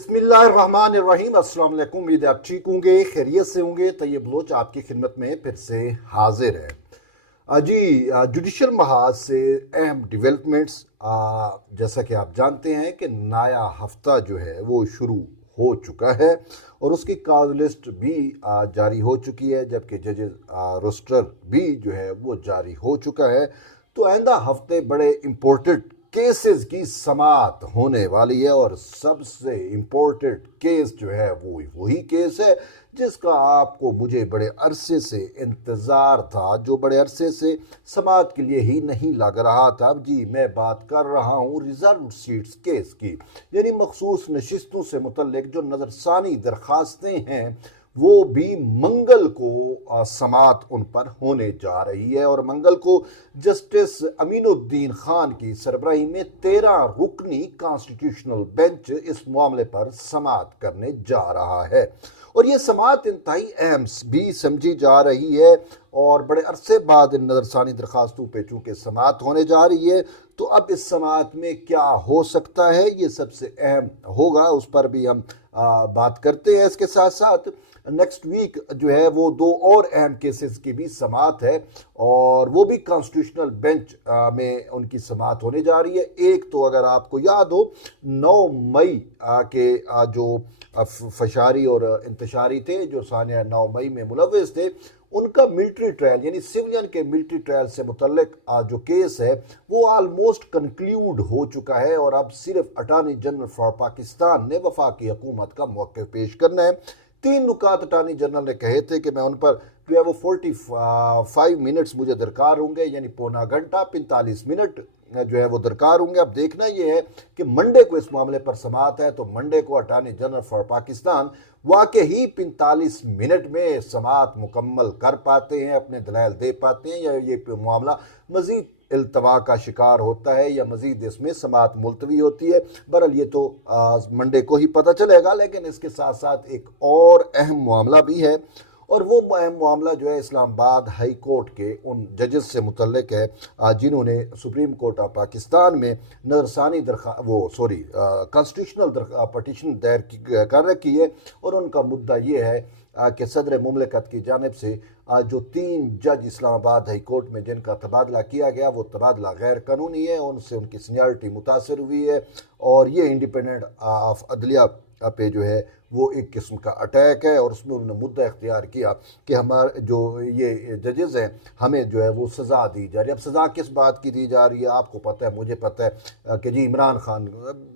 बिस्मिल्लाहिर्रहमानिर्रहीम। अस्सलाम वालेकुम। उम्मीद है आप ठीक होंगे, खैरियत से होंगे। तैयब बलोच आपकी खिदमत में फिर से हाजिर है। जी, जुडिशल महाज से अहम डेवलपमेंट्स, जैसा कि आप जानते हैं कि नया हफ्ता जो है वो शुरू हो चुका है और उसकी कॉज लिस्ट भी जारी हो चुकी है, जबकि जजेस रोस्टर भी जो है वो जारी हो चुका है। तो आइंदा हफ्ते बड़े इम्पोर्टेंट केसेस की समाअत होने वाली है और सबसे इम्पोर्टेंट केस जो है वो वही केस है जिसका आपको मुझे बड़े अरसे से इंतज़ार था, जो बड़े अरसे से समाअत के लिए ही नहीं लग रहा था। जी, मैं बात कर रहा हूँ रिजर्व सीट्स केस की, यानी मखसूस नशिस्तों से मुतल्लिक जो नज़रसानी दरखास्तें हैं वो भी मंगल को समाअत उन पर होने जा रही है। और मंगल को जस्टिस अमीनुद्दीन खान की सरबराही में 13 रुकनी कॉन्स्टिट्यूशनल बेंच इस मामले पर समाअत करने जा रहा है और ये समाअत इंतहाई अहम भी समझी जा रही है। और बड़े अरसे बाद इन नज़रसानी दरखास्तों पे चूँकि समाअत होने जा रही है, तो अब इस समाअत में क्या हो सकता है ये सबसे अहम होगा, उस पर भी हम बात करते हैं। इसके साथ साथ नेक्स्ट वीक जो है वो दो और अहम केसेस की भी समाअत है और वो भी कॉन्स्टिट्यूशनल बेंच में उनकी समाअत होने जा रही है। एक तो अगर आपको याद हो 9 मई के जो फशारी और इंतशारी थे, जो सानिया 9 मई में मुलव्वस थे, उनका मिलिट्री ट्रायल यानी सिविलियन के मिलिट्री ट्रायल से मुतल्लिक जो केस है वो ऑलमोस्ट कंक्लूड हो चुका है और अब सिर्फ अटॉर्नी जनरल फॉर पाकिस्तान ने वफाकी हुकूमत का मौक़िफ़ पेश करना है। 3 नुकात अटॉर्नी जनरल ने कहे थे कि मैं उन पर जो है वो 45 मिनट्स मुझे दरकार होंगे, यानी पौना घंटा 45 मिनट जो है वो दरकार होंगे। अब देखना ये है कि मंडे को इस मामले पर समाअत है, तो मंडे को अटॉर्नी जनरल फॉर पाकिस्तान वाकई ही 45 मिनट में समाअत मुकम्मल कर पाते हैं, अपने दलाइल दे पाते हैं, या ये मामला मजीद इल्तवा का शिकार होता है या मजीद इसमें समाअत मुलतवी होती है। बहरहाल ये तो मंडे को ही पता चलेगा। लेकिन इसके साथ साथ एक और अहम मामला भी है और वो अहम मामला जो है इस्लामाबाद हाई कोर्ट के उन जजेस से मुतल्लिक है जिन्होंने सुप्रीम कोर्ट ऑफ पाकिस्तान में नज़रसानी कॉन्स्टिट्यूशनल पटिशन दायर कर रखी है। और उनका मुद्दा ये है कि सदर मुमलिकत की जानिब से जो 3 जज इस्लामाबाद हाई कोर्ट में जिनका तबादला किया गया वो तबादला गैर कानूनी है, उनसे उनकी सीनियरिटी मुतासर हुई है और ये इंडिपेंडेंट ऑफ अदलिया पे जो है वो एक किस्म का अटैक है। और उसमें उन्होंने मुद्दा इख्तियार किया कि हमारे जो ये जजेस हैं हमें जो है वो सज़ा दी जा रही है। अब सज़ा किस बात की दी जा रही है आपको पता है, मुझे पता है कि जी इमरान खान,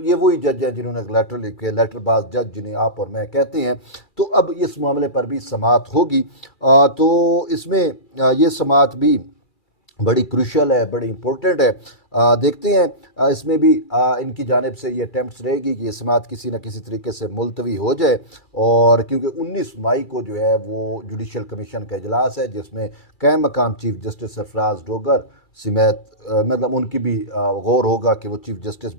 ये वही जज हैं जिन्होंने लेटर लिखे, लेटरबाज जज जिन्हें आप और मैं कहते हैं। तो अब इस मामले पर भी समाअत होगी। तो इसमें ये समाअत भी बड़ी क्रूशल है, बड़ी इंपॉर्टेंट है। देखते हैं इसमें भी इनकी जानिब से ये अटैम्प्ट्स रहेगी कि ये समाअत किसी न किसी तरीके से मुलतवी हो जाए। और क्योंकि 19 मई को जो है वो जुडिशल कमीशन का इजलास है जिसमें क़ायम मकाम चीफ जस्टिस सरफराज डोगर समेत मतलब उनकी भी गौर होगा कि वो चीफ जस्टिस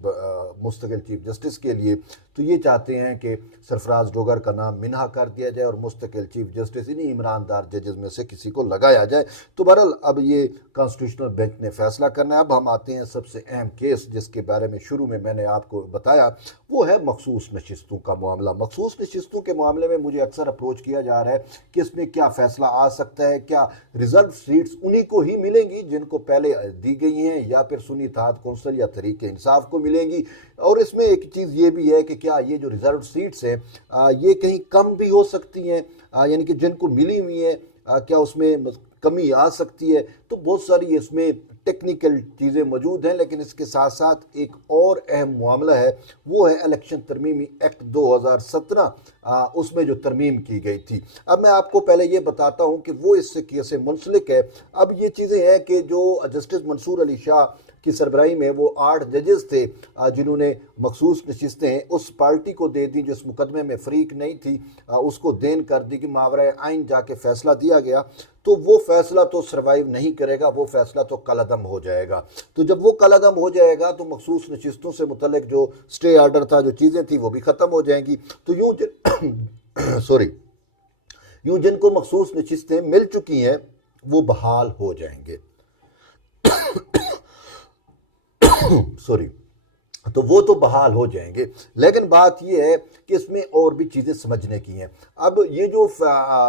मुस्तकिल चीफ जस्टिस के लिए, तो ये चाहते हैं कि सरफराज डोगर का नाम मिन्हा कर दिया जाए और मुस्तकिल चीफ जस्टिस इन्हीं ईमानदार जजेस में से किसी को लगाया जाए। तो बहरहाल अब ये कॉन्स्टिट्यूशनल बेंच ने फैसला करना है। अब हम आते हैं सबसे अहम केस जिसके बारे में शुरू में मैंने आपको बताया, वो है मखसूस नशिस्तों का मामला। मखसूस नशिस्तों के मामले में मुझे अक्सर अप्रोच किया जा रहा है कि इसमें क्या फ़ैसला आ सकता है, क्या रिजर्व सीट्स उन्हीं को ही मिलेंगी जिनको पहले दी गई हैं या फिर सुन्नी इत्तेहाद कौंसिल या तहरीक इंसाफ को मिलेंगी। और इसमें एक चीज़ ये भी है कि क्या ये जो रिजर्व सीट्स हैं ये कहीं कम भी हो सकती हैं, यानी कि जिनको मिली हुई है क्या उसमें कमी आ सकती है। तो बहुत सारी इसमें टेक्निकल चीज़ें मौजूद हैं। लेकिन इसके साथ साथ एक और अहम मामला है, वो है इलेक्शन तरमीमी एक्ट 2017, उसमें जो तरमीम की गई थी। अब मैं आपको पहले ये बताता हूँ कि वो इससे कैसे मुंसलिक है। अब ये चीज़ें हैं कि जो जस्टिस मंसूर अली शाह की सरबराही में वो 8 जजेस थे जिन्होंने मखसूस नशिस्तें उस पार्टी को दे दी जो इस मुकदमे में फरीक नहीं थी, उसको देन कर दी कि मावरा आइन जाके फ़ैसला दिया गया। तो वो फ़ैसला तो सर्वाइव नहीं करेगा, वो फ़ैसला तो कलअदम हो जाएगा। तो जब वो कलअदम हो जाएगा तो मखसूस नशिस्तों से मुतल्लिक जो स्टे आर्डर था, जो चीज़ें थी, वो भी ख़त्म हो जाएंगी। तो यूँ जिनको मखसूस नशिस्तें मिल चुकी हैं वो बहाल हो जाएंगे। तो वो तो बहाल हो जाएंगे। लेकिन बात ये है कि इसमें और भी चीज़ें समझने की हैं। अब ये जो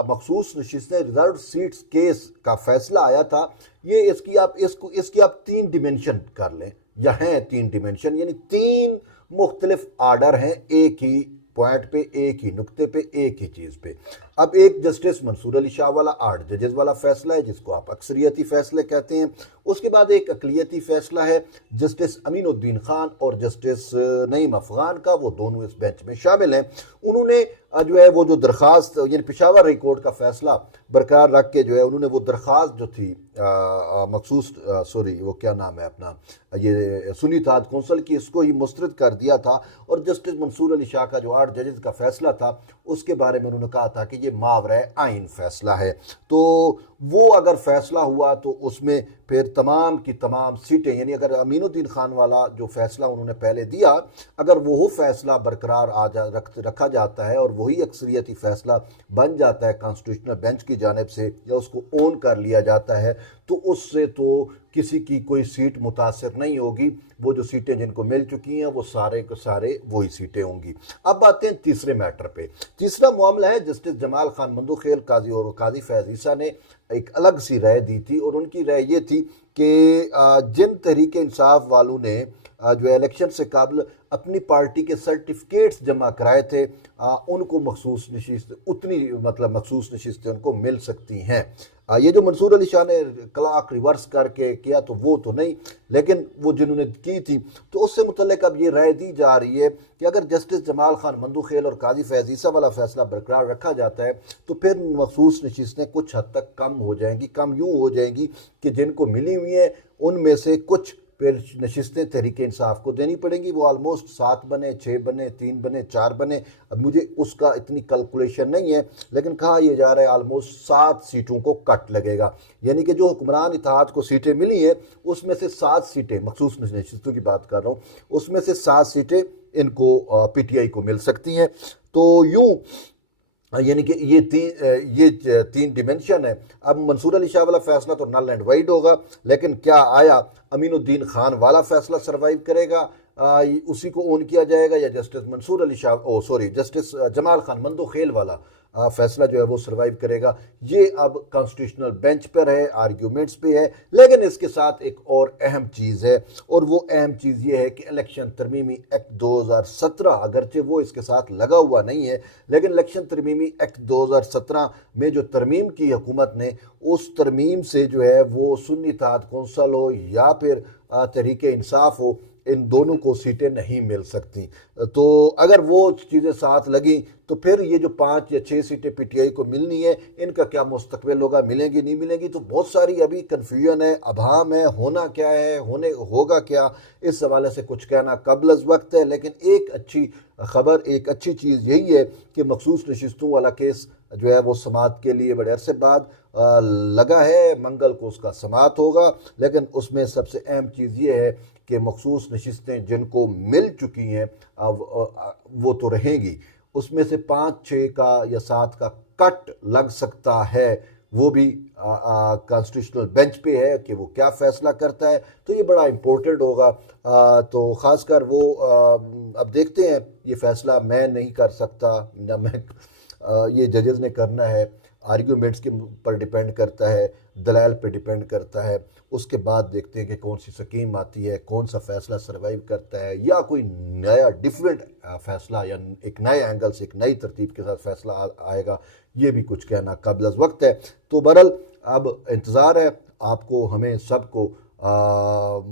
मखसूस नशिस्तें रिजर्व सीट्स केस का फैसला आया था, ये इसकी आप 3 डिमेंशन कर लें, या हैं 3 डिमेंशन, यानी 3 मुख्तलिफ आर्डर हैं एक ही पॉइंट पे, एक ही नुक्ते पे, एक ही चीज़ पे। अब एक जस्टिस मंसूर अली शाह वाला 8 जजेस वाला फैसला है, जिसको आप अक्सरियती फैसले कहते हैं। उसके बाद एक अकलियती फैसला है जस्टिस अमीनुद्दीन खान और जस्टिस नईम अफगान का, वो दोनों इस बेंच में शामिल हैं। उन्होंने जो है वो जो दरख्वास्त, यानी पेशावर हाई कोर्ट का फैसला बरकरार रख के जो है उन्होंने वो दरख्वास्त जो थी मखसूस वो क्या नाम है अपना, ये सुन्नी इत्तेहाद कौंसिल की, इसको ही मुस्तरद कर दिया था। और जस्टिस मंसूर अली शाह का जो 8 जजेस का फैसला था, उसके बारे में उन्होंने कहा था कि ये मावरे आइन फैसला है। तो वो अगर फैसला हुआ तो उसमें फिर तमाम की तमाम सीटें, यानी अगर अमीनुद्दीन खान वाला जो फैसला उन्होंने पहले दिया, अगर वो फैसला बरकरार रखा जाता है और वही अक्सरियती फैसला बन जाता है कॉन्स्टिट्यूशनल बेंच की जानिब से, या उसको ओन कर लिया जाता है, तो उससे तो किसी की कोई सीट मुतासर नहीं होगी। वो जो सीटें जिनको मिल चुकी हैं वो सारे के सारे वही सीटें होंगी। अब आते हैं तीसरे मैटर पे। तीसरा मामला है जस्टिस जमाल खान मंदोखेल काजी और काजी फैज ईसा ने एक अलग सी राय दी थी, और उनकी राय ये थी कि जिन तहरीक इंसाफ वालों ने जो इलेक्शन से कबल अपनी पार्टी के सर्टिफिकेट्स जमा कराए थे, उनको मखसूस नशिस्त उतनी मतलब मखसूस नशिस्तें उनको मिल सकती हैं। ये जो मंसूर अली शाह ने क्लॉक रिवर्स करके किया तो वो तो नहीं, लेकिन वो जिन्होंने की थी, तो उससे मुतल्लिक अब ये राय दी जा रही है कि अगर जस्टिस जमाल खान मंदोखेल और काजी फैज ईसा वाला फैसला बरकरार रखा जाता है, तो फिर मखसूस नशिस्तें कुछ हद तक कम हो जाएंगी। कम यूँ हो जाएंगी कि जिनको मिली हुई हैं उनमें से कुछ फिर नशिस्तें तहरीक इंसाफ को देनी पड़ेंगी। वो ऑलमोस्ट 7 बने, 6 बने, 3 बने, 4 बने। अब मुझे उसका इतनी कैलकुलेशन नहीं है, लेकिन कहा यह जा रहा है ऑलमोस्ट 7 सीटों को कट लगेगा। यानी कि जो हुक्मरान इत्तेहाद को सीटें मिली हैं उसमें से 7 सीटें, मखसूस नशिस्तों की बात कर रहा हूँ, उसमें से 7 सीटें इनको पीटीआई को मिल सकती हैं। तो यूँ यानी कि ये 3 डिमेंशन है। अब मंसूर अली शाह वाला फैसला तो नल एंड वाइड होगा, लेकिन क्या आया अमीनुद्दीन खान वाला फैसला सरवाइव करेगा, उसी को ओन किया जाएगा, या जस्टिस मंसूर अली शाह जस्टिस जमाल खान मंदोखेल वाला फैसला जो है वो सरवाइव करेगा। ये अब कॉन्स्टिट्यूशनल बेंच पर है, आर्ग्यूमेंट्स पे है। लेकिन इसके साथ एक और अहम चीज़ है, और वो अहम चीज़ ये है कि इलेक्शन तरमीमी एक्ट 2017, अगरचे वो इसके साथ लगा हुआ नहीं है, लेकिन इलेक्शन तरमीमी एक्ट 2017 में जो तरमीम की हुकूमत ने, उस तरमीम से जो है वो सुन्नी इत्तेहाद कौंसिल हो या फिर तहरीक इंसाफ हो, इन दोनों को सीटें नहीं मिल सकती। तो अगर वो चीज़ें साथ लगी तो फिर ये जो 5 या 6 सीटें पीटीआई को मिलनी है, इनका क्या मुस्तकबिल होगा, मिलेंगी नहीं मिलेंगी, तो बहुत सारी अभी कन्फ्यूजन है, अभाम है, होना क्या है, होगा क्या, इस हवाले से कुछ कहना कबल अज़ वक्त है। लेकिन एक अच्छी खबर, एक अच्छी चीज़ यही है कि मखसूस नशिस्तों वाला केस जो है वो समाअत के लिए बड़े अरसे बाद लगा है, मंगल को उसका समाअत होगा। लेकिन उसमें सबसे अहम चीज़ ये है कि मखसूस नशिस्तें जिनको मिल चुकी हैं वो तो रहेंगी, उसमें से 5, 6 का या 7 का कट लग सकता है। वो भी कॉन्स्टिट्यूशनल बेंच पे है कि वो क्या फ़ैसला करता है, तो ये बड़ा इम्पोर्टेंट होगा। तो ख़ासकर वो अब देखते हैं, ये फ़ैसला मैं नहीं कर सकता, ना मैं ये जजेस ने करना है, आर्ग्यूमेंट्स के पर डिपेंड करता है, दलाल पे डिपेंड करता है। उसके बाद देखते हैं कि कौन सी स्कीम आती है, कौन सा फैसला सरवाइव करता है, या कोई नया डिफरेंट फैसला या एक नए एंगल से एक नई तरतीब के साथ फैसला आएगा। ये भी कुछ कहना कबल अज़ वक्त है। तो बहरहाल अब इंतज़ार है आपको, हमें सबको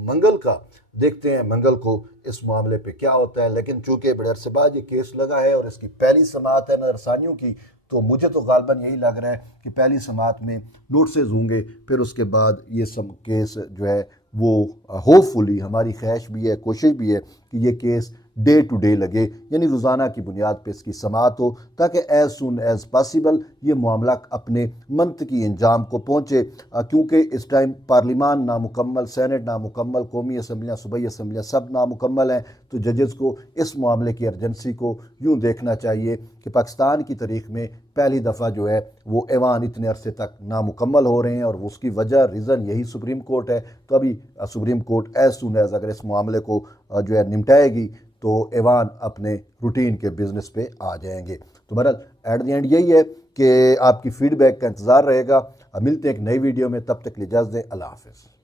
मंगल का। देखते हैं मंगल को इस मामले पे क्या होता है। लेकिन चूंकि बड़े अरसे बाद ये केस लगा है और इसकी पहली समाअत है नज़रसानियों की, तो मुझे तो गालबन यही लग रहा है कि पहली समाअत में नोटिस होंगे, फिर उसके बाद ये सब केस जो है वो होपफुली, हमारी ख्वाहिश भी है, कोशिश भी है कि ये केस डे टू डे लगे, यानी रोज़ाना की बुनियाद पर इसकी समाअत हो, ताकि एज़ सून एज़ पॉसिबल ये मामला अपने मंतकी अंजाम को पहुँचे। क्योंकि इस टाइम पार्लिमान नामुकम्मल, सेनेट नामुकम्मल, कौमी असम्बलियाँ, सूबाई असम्बलियाँ सब नामुकम्मल हैं। तो जजेस को इस मामले की अर्जेंसी को यूँ देखना चाहिए कि पाकिस्तान की तारीख में पहली दफ़ा जो है वो ऐवान इतने अरसे तक नामुकम्मल हो रहे हैं, और उसकी वजह रीज़न यही सुप्रीम कोर्ट है। तो अभी supreme court as soon as अगर इस मामले को जो है निपटाएगी तो ऐवान अपने रूटीन के बिजनेस पे आ जाएंगे। तो बहरहाल एट द एंड यही है कि आपकी फीडबैक का इंतज़ार रहेगा। अब मिलते हैं एक नई वीडियो में, तब तक के लिए इजाज़त दें। अल्लाह हाफ़िज़।